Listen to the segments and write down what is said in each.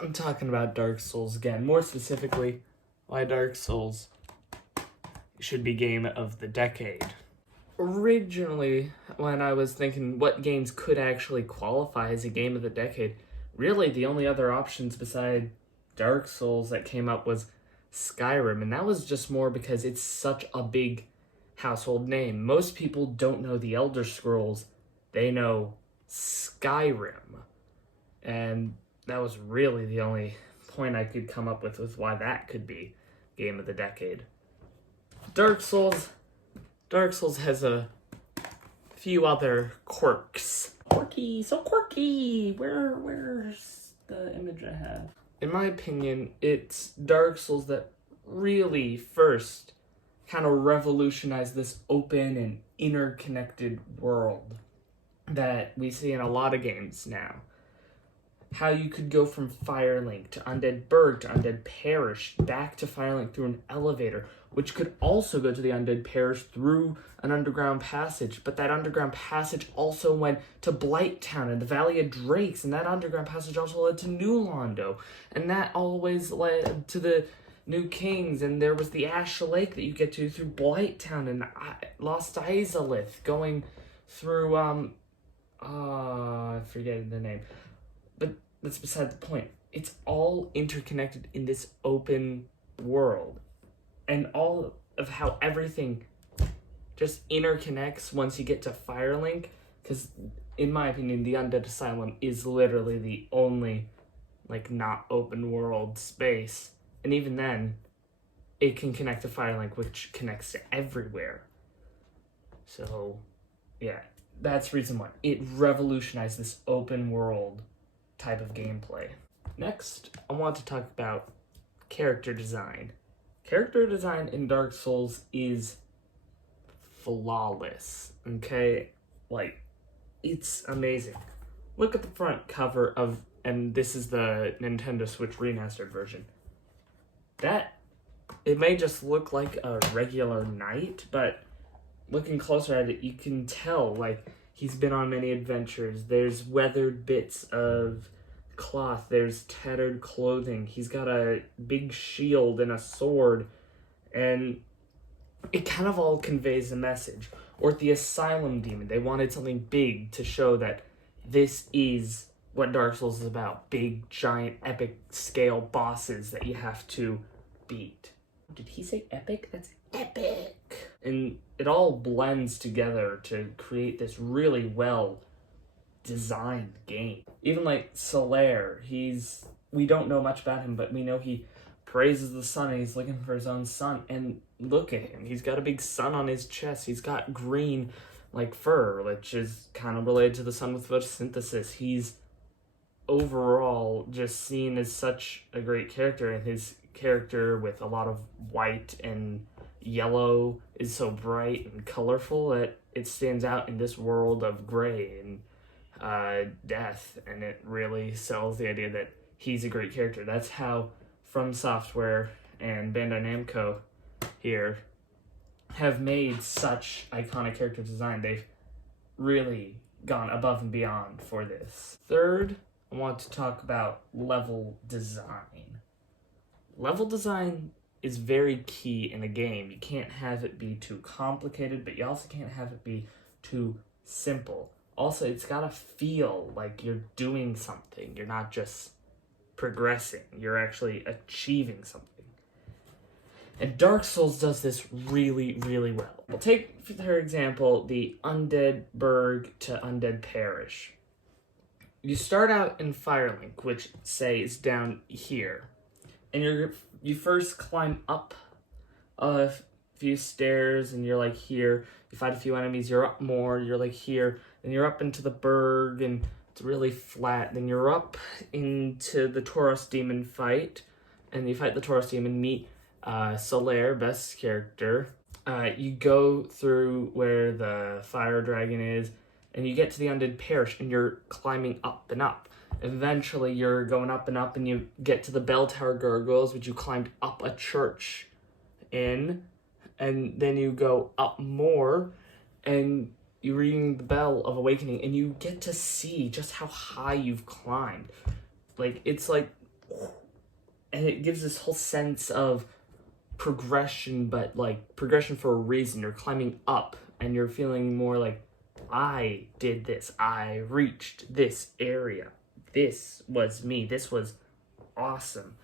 I'm talking about Dark Souls again. More specifically, why Dark Souls should be game of the decade. Originally, when I was thinking what games could actually qualify as a game of the decade, really the only other options beside Dark Souls that came up was Skyrim, and that was just more because it's such a big household name. Most people don't know the Elder Scrolls, they know Skyrim. And that was really the only point I could come up with why that could be game of the decade. Dark Souls has a few other quirks. Quirky, so quirky. Where's the image I have? In my opinion, it's Dark Souls that really first kind of revolutionized this open and interconnected world that we see in a lot of games now. How you could go from Firelink to Undead Burg to Undead Parish back to Firelink through an elevator, which could also go to the Undead Parish through an underground passage, but that underground passage also went to Blighttown and the Valley of Drakes, and that underground passage also led to New Londo, and that always led to the New Kings, and there was the Ash Lake that you get to through Blighttown and Lost Izalith, going through, I forget the name. But that's beside the point. It's all interconnected in this open world. And all of how everything just interconnects once you get to Firelink. Because, in my opinion, the Undead Asylum is literally the only, not open world space. And even then, it can connect to Firelink, which connects to everywhere. So, yeah, that's reason why. It revolutionized this open world type of gameplay. Next, I want to talk about character design. Character design in Dark Souls is flawless, okay? It's amazing. Look at the front cover of, and this is the Nintendo Switch remastered version. It may just look like a regular knight, but looking closer at it, you can tell, he's been on many adventures. There's weathered bits of cloth. There's tattered clothing. He's got a big shield and a sword. And it kind of all conveys a message. Or the Asylum Demon. They wanted something big to show that this is what Dark Souls is about. Big, giant, epic scale bosses that you have to beat. Did he say epic? That's epic. And it all blends together to create this really well designed game. Even Solaire, we don't know much about him, but we know he praises the sun and he's looking for his own sun. And look at him, he's got a big sun on his chest. He's got green fur, which is kind of related to the sun with photosynthesis. He's overall just seen as such a great character, and his character with a lot of white and yellow is so bright and colorful that it stands out in this world of gray and death, and it really sells the idea that he's a great character. That's how From Software and Bandai Namco here have made such iconic character design. They've really gone above and beyond for this. Third, I want to talk about level design. Level design is very key in a game. You can't have it be too complicated, but you also can't have it be too simple. Also, it's gotta feel like you're doing something. You're not just progressing. You're actually achieving something. And Dark Souls does this really, really well. We'll take, for example, the Undead Burg to Undead Parish. You start out in Firelink, which, say, is down here. And you first climb up a few stairs, and you're here. You fight a few enemies, you're up more, you're here. Then you're up into the Burg, and it's really flat. Then you're up into the Tauros Demon fight, and you fight the Tauros Demon, meet Solaire, best character. You go through where the Fire Dragon is, and you get to the Undead Parish, and you're climbing up and up. Eventually, you're going up, and you get to the Bell Tower Gargoyles, which you climbed up a church in, and then you go up more, and you ring the Bell of Awakening, and you get to see just how high you've climbed. Like, it's like, and it gives this whole sense of progression, but like progression for a reason. You're climbing up and you're feeling more like, I did this, I reached this area, this was me, this was awesome.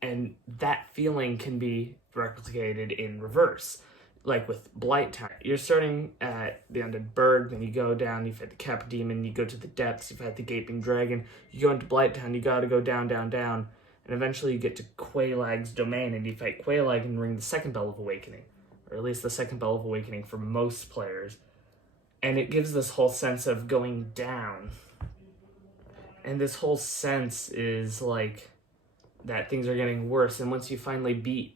And that feeling can be replicated in reverse. Like with Blighttown, you're starting at the Undead Burg, then you go down, you've had the Cap Demon, you go to the depths, you've had the Gaping Dragon, you go into Blighttown, you gotta go down, down, down, and eventually you get to Quelaag's domain, and you fight Quelaag and ring the second Bell of Awakening, or at least the second Bell of Awakening for most players. And it gives this whole sense of going down. And this whole sense is like that things are getting worse, and once you finally beat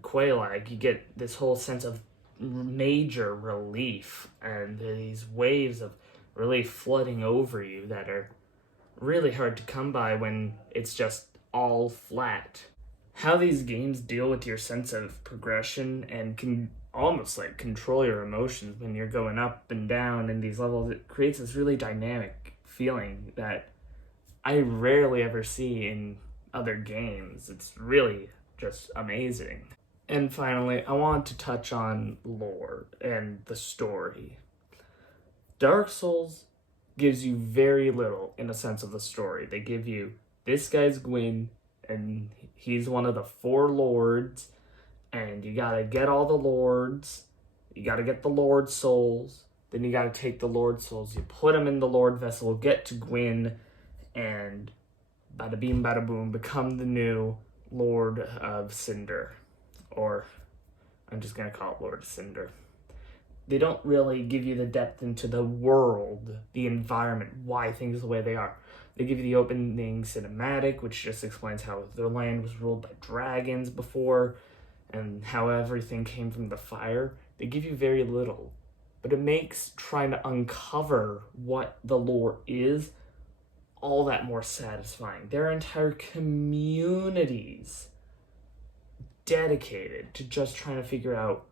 Quelaag, you get this whole sense of major relief, and these waves of relief flooding over you that are really hard to come by when it's just all flat. How these games deal with your sense of progression and can almost like control your emotions when you're going up and down in these levels, it creates this really dynamic feeling that I rarely ever see in other games. It's really just amazing. And finally, I want to touch on lore and the story. Dark Souls gives you very little in a sense of the story. They give you, this guy's Gwyn, and he's one of the 4 lords, and you gotta get all the lords, you gotta get the lord souls, then you gotta take the lord souls, you put them in the lord vessel, get to Gwyn, and bada beam bada boom, become the new Lord of Cinder. Or, I'm just gonna call it Lord of Cinder. They don't really give you the depth into the world, the environment, why things are the way they are. They give you the opening cinematic, which just explains how their land was ruled by dragons before, and how everything came from the fire. They give you very little, but it makes trying to uncover what the lore is all that more satisfying. There are entire communities dedicated to just trying to figure out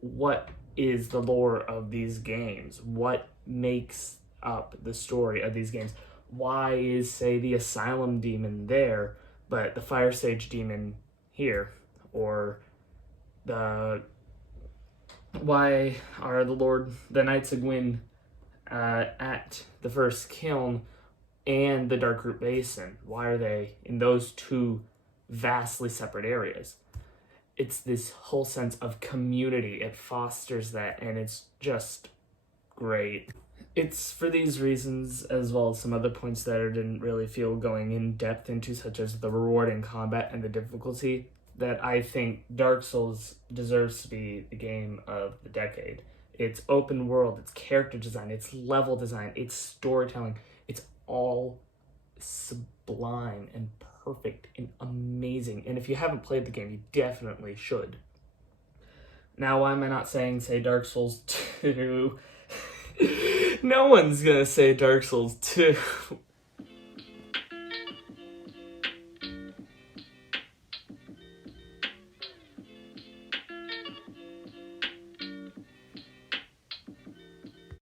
what is the lore of these games, what makes up the story of these games. Why is, say, the Asylum Demon there, but the Fire Sage Demon here? Or why are the Knights of Gwyn at the first kiln and the Darkroot Basin? Why are they in those 2 vastly separate areas? It's this whole sense of community. It fosters that, and it's just great. It's for these reasons, as well as some other points that I didn't really feel going in depth into, such as the rewarding combat and the difficulty, that I think Dark Souls deserves to be the game of the decade. It's open world, it's character design, it's level design, it's storytelling. It's all sublime and perfect and amazing. And if you haven't played the game, you definitely should. Now, why am I not saying, say, Dark Souls 2? No one's gonna say Dark Souls 2.